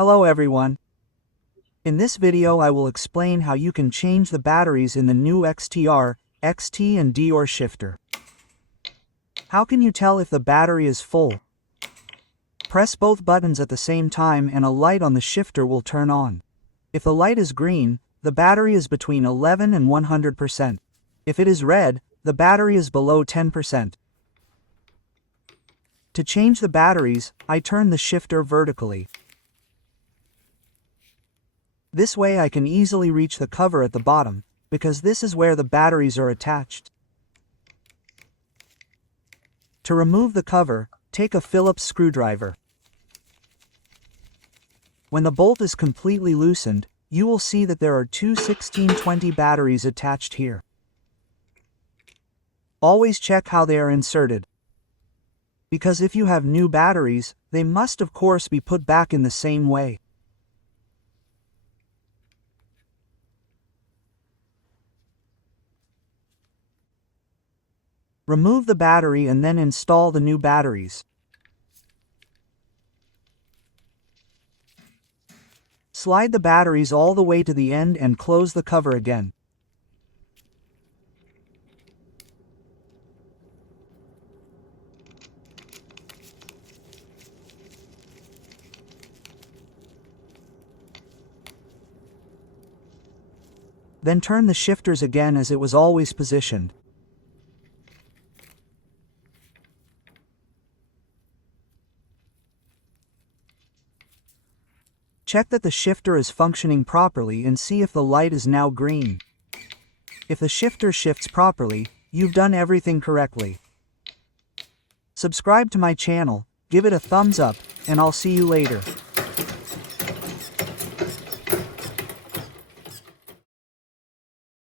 Hello everyone. In this video I will explain how you can change the batteries in the new XTR, XT and Deore shifter. How can you tell if the battery is full? Press both buttons at the same time and a light on the shifter will turn on. If the light is green, the battery is between 11 and 100%. If it is red, the battery is below 10%. To change the batteries, I turn the shifter vertically. This way I can easily reach the cover at the bottom, because this is where the batteries are attached. To remove the cover, take a Phillips screwdriver. When the bolt is completely loosened, you will see that there are two 1620 batteries attached here. Always check how they are inserted, because if you have new batteries, they must of course be put back in the same way. Remove the battery and then install the new batteries. Slide the batteries all the way to the end and close the cover again. Then turn the shifters again as it was always positioned. Check that the shifter is functioning properly and see if the light is now green. If the shifter shifts properly, you've done everything correctly. Subscribe to my channel, give it a thumbs up, and I'll see you later.